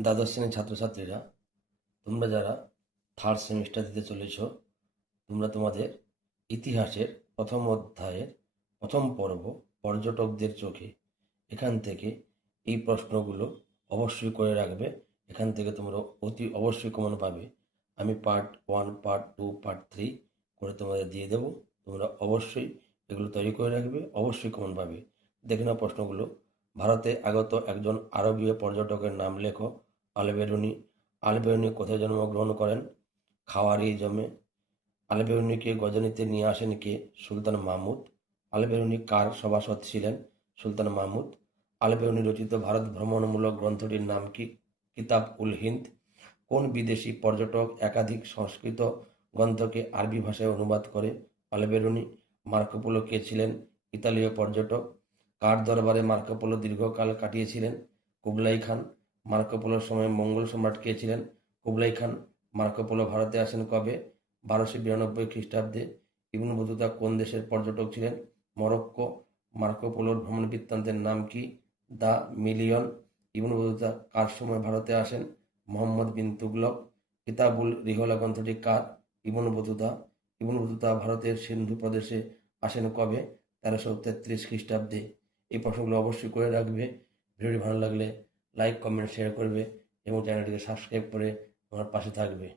দ্বাদশ শ্রেণীর ছাত্রছাত্রীরা, তোমরা যারা থার্ড সেমিস্টার দিতে চলেছ, তোমরা তোমাদের ইতিহাসের প্রথম অধ্যায়ের প্রথম পর্ব পর্যটকদের চোখে, এখান থেকে এই প্রশ্নগুলো অবশ্যই করে রাখবে। এখান থেকে তোমরা অতি অবশ্যই কমন পাবে। আমি পার্ট 1, পার্ট 2, পার্ট 3 করে তোমাদের দিয়ে দেবো। তোমরা অবশ্যই এগুলো তৈরি করে রাখবে, অবশ্যই কমন পাবে। দেখে নাও প্রশ্নগুলো। ভারতে আগত একজন আরবীয় পর্যটকের নাম লেখো। আল-বেরুনি। আল-বেরুনি কোথায় জন্মগ্রহণ করেন? খাওয়ারিজমে। আল-বেরুনিকে গজনিতে নিয়ে আসেন কে? সুলতান মাহমুদ। আল-বেরুনি কার সভাসদ ছিলেন? সুলতান মাহমুদ। আল-বেরুনি রচিত ভারত ভ্রমণমূলক গ্রন্থটির নাম কি? কিতাব উল হিন্দ। কোন বিদেশি পর্যটক একাধিক সংস্কৃত গ্রন্থকে আরবি ভাষায় অনুবাদ করে? আল-বেরুনি। মার্কো পোলো কে ছিলেন? ইতালীয় পর্যটক। কার দরবারে মার্কো পোলো দীর্ঘকাল কাটিয়েছিলেন? কুবলাই খান। মার্কো পোলোর সময় মঙ্গল সম্রাট কে ছিলেন? কুবলাই খান। মার্কো পোলো ভারতে আসেন কবে? 1292 খ্রিস্টাব্দে। ইবন বতুতা কোন দেশের পর্যটক ছিলেন? মরক্কো। মার্কো পোলোর ভ্রমণ বৃত্তান্তের নাম কি? The million. ইবন বতুতা কার সময় ভারতে আসেন? মোহাম্মদ বিন তুগলক। কিতাবুল রিহলা গ্রন্থটি কার? Ibn Battuta. ইবন বতুতা ভারতের সিন্ধু প্রদেশে আসেন কবে? 1333 খ্রিস্টাব্দে। এই প্রশ্নগুলো অবশ্যই করে রাখবে। ভিডিওটি ভালো লাগলে লাইক, কমেন্ট, শেয়ার করবে এবং চ্যানেলটিকে সাবস্ক্রাইব করে আমার পাশে থাকবে।